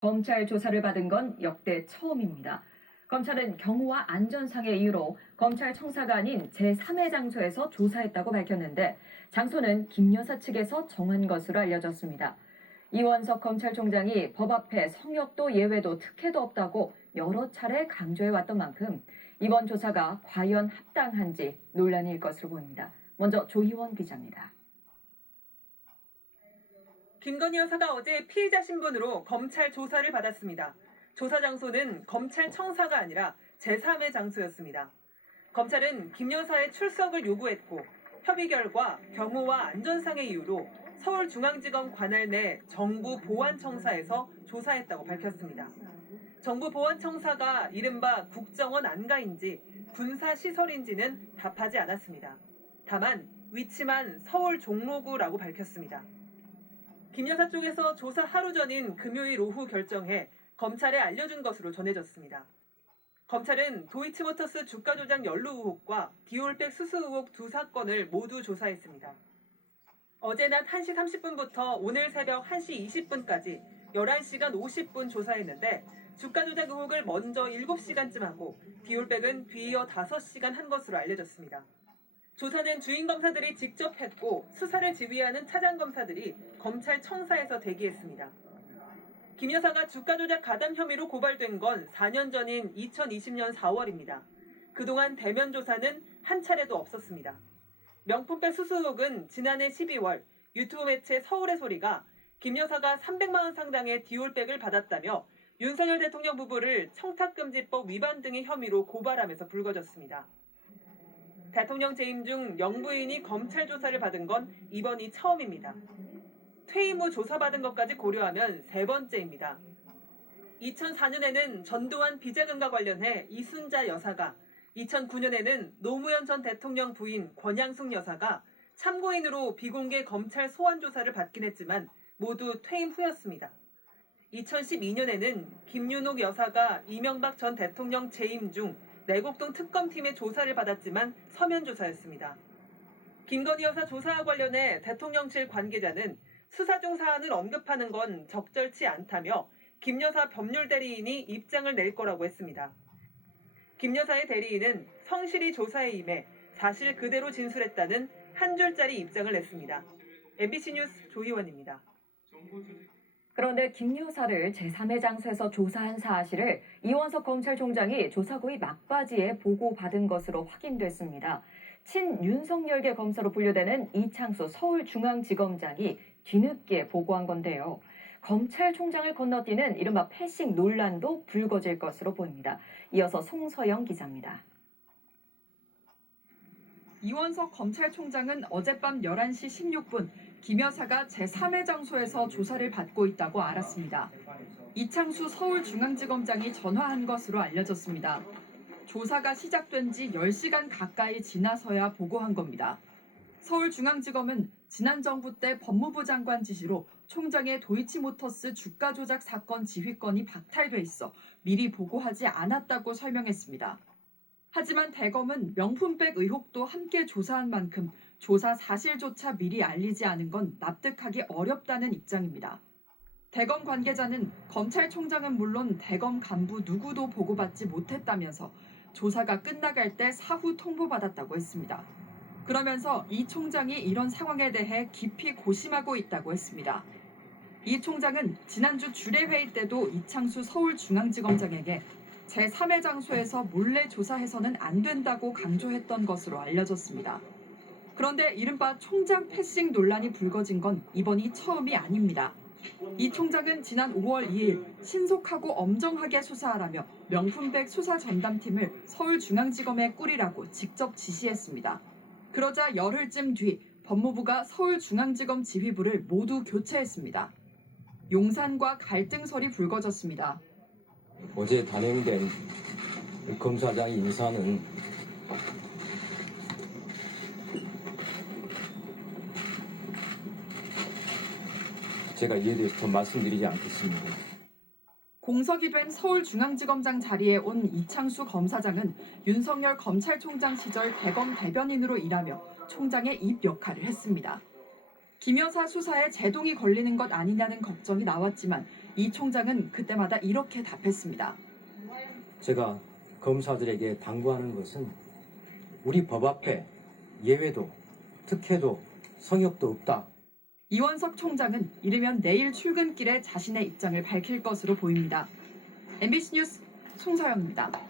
검찰 조사를 받은 건 역대 처음입니다. 검찰은 경호와 안전상의 이유로 검찰 청사가 아닌 제3의 장소에서 조사했다고 밝혔는데 장소는 김 여사 측에서 정한 것으로 알려졌습니다. 이원석 검찰총장이 법 앞에 성역도 예외도 특혜도 없다고 여러 차례 강조해왔던 만큼 이번 조사가 과연 합당한지 논란일 것으로 보입니다. 먼저 조희원 기자입니다. 김건희 여사가 어제 피의자 신분으로 검찰 조사를 받았습니다. 조사 장소는 검찰 청사가 아니라 제3의 장소였습니다. 검찰은 김 여사의 출석을 요구했고 협의 결과 경호와 안전상의 이유로 서울중앙지검 관할 내 정부보안청사에서 조사했다고 밝혔습니다. 정부보안청사가 이른바 국정원 안가인지 군사시설인지는 답하지 않았습니다. 다만 위치만 서울 종로구라고 밝혔습니다. 김 여사 쪽에서 조사 하루 전인 금요일 오후 결정해 검찰에 알려준 것으로 전해졌습니다. 검찰은 도이치모터스 주가 조작 연루 의혹과 디올백 수수 의혹 두 사건을 모두 조사했습니다. 어제 낮 1시 30분부터 오늘 새벽 1시 20분까지 11시간 50분 조사했는데 주가 조작 의혹을 먼저 7시간쯤 하고 디올백은 뒤이어 5시간 한 것으로 알려졌습니다. 조사는 주인 검사들이 직접 했고 수사를 지휘하는 차장 검사들이 검찰 청사에서 대기했습니다. 김 여사가 주가 조작 가담 혐의로 고발된 건 4년 전인 2020년 4월입니다. 그동안 대면 조사는 한 차례도 없었습니다. 명품백 수수 의혹은 지난해 12월 유튜브 매체 서울의 소리가 김 여사가 300만 원 상당의 디올백을 받았다며 윤석열 대통령 부부를 청탁금지법 위반 등의 혐의로 고발하면서 불거졌습니다. 대통령 재임 중 영부인이 검찰 조사를 받은 건 이번이 처음입니다. 퇴임 후 조사받은 것까지 고려하면 세 번째입니다. 2004년에는 전두환 비자금과 관련해 이순자 여사가, 2009년에는 노무현 전 대통령 부인 권양숙 여사가 참고인으로 비공개 검찰 소환 조사를 받긴 했지만 모두 퇴임 후였습니다. 2012년에는 김윤옥 여사가 이명박 전 대통령 재임 중 내곡동 특검팀의 조사를 받았지만 서면 조사였습니다. 김건희 여사 조사와 관련해 대통령실 관계자는 수사 중 사안을 언급하는 건 적절치 않다며 김 여사 법률 대리인이 입장을 낼 거라고 했습니다. 김 여사의 대리인은 성실히 조사에 임해 사실 그대로 진술했다는 한 줄짜리 입장을 냈습니다. MBC 뉴스 조희원입니다. 그런데 김 여사를 제3의 장소에서 조사한 사실을 이원석 검찰총장이 조사고의 막바지에 보고받은 것으로 확인됐습니다. 친윤석열계 검사로 분류되는 이창수 서울중앙지검장이 뒤늦게 보고한 건데요. 검찰총장을 건너뛰는 이른바 패싱 논란도 불거질 것으로 보입니다. 이어서 송서영 기자입니다. 이원석 검찰총장은 어젯밤 11시 16분 김 여사가 제3의 장소에서 조사를 받고 있다고 알았습니다. 이창수 서울중앙지검장이 전화한 것으로 알려졌습니다. 조사가 시작된 지 10시간 가까이 지나서야 보고한 겁니다. 서울중앙지검은 지난 정부 때 법무부 장관 지시로 총장의 도이치모터스 주가 조작 사건 지휘권이 박탈돼 있어 미리 보고하지 않았다고 설명했습니다. 하지만 대검은 명품백 의혹도 함께 조사한 만큼 조사 사실조차 미리 알리지 않은 건 납득하기 어렵다는 입장입니다. 대검 관계자는 검찰총장은 물론 대검 간부 누구도 보고받지 못했다면서 조사가 끝나갈 때 사후 통보받았다고 했습니다. 그러면서 이 총장이 이런 상황에 대해 깊이 고심하고 있다고 했습니다. 이 총장은 지난주 주례회의 때도 이창수 서울중앙지검장에게 제3의 장소에서 몰래 조사해서는 안 된다고 강조했던 것으로 알려졌습니다. 그런데 이른바 총장 패싱 논란이 불거진 건 이번이 처음이 아닙니다. 이 총장은 지난 5월 2일 신속하고 엄정하게 수사하라며 명품백 수사 전담팀을 서울중앙지검에 꾸리라고 직접 지시했습니다. 그러자 열흘쯤 뒤 법무부가 서울중앙지검 지휘부를 모두 교체했습니다. 용산과 갈등설이 불거졌습니다. 어제 단행된 검사장 인사는 제가 이에 대해서 더 말씀드리지 않겠습니다. 공석이 된 서울중앙지검장 자리에 온 이창수 검사장은 윤석열 검찰총장 시절 대검 대변인으로 일하며 총장의 입 역할을 했습니다. 김 여사 수사에 제동이 걸리는 것 아니냐는 걱정이 나왔지만 이 총장은 그때마다 이렇게 답했습니다. 제가 검사들에게 당부하는 것은 우리 법 앞에 예외도 특혜도 성역도 없다. 이원석 총장은 이르면 내일 출근길에 자신의 입장을 밝힐 것으로 보입니다. MBC 뉴스 송서영입니다.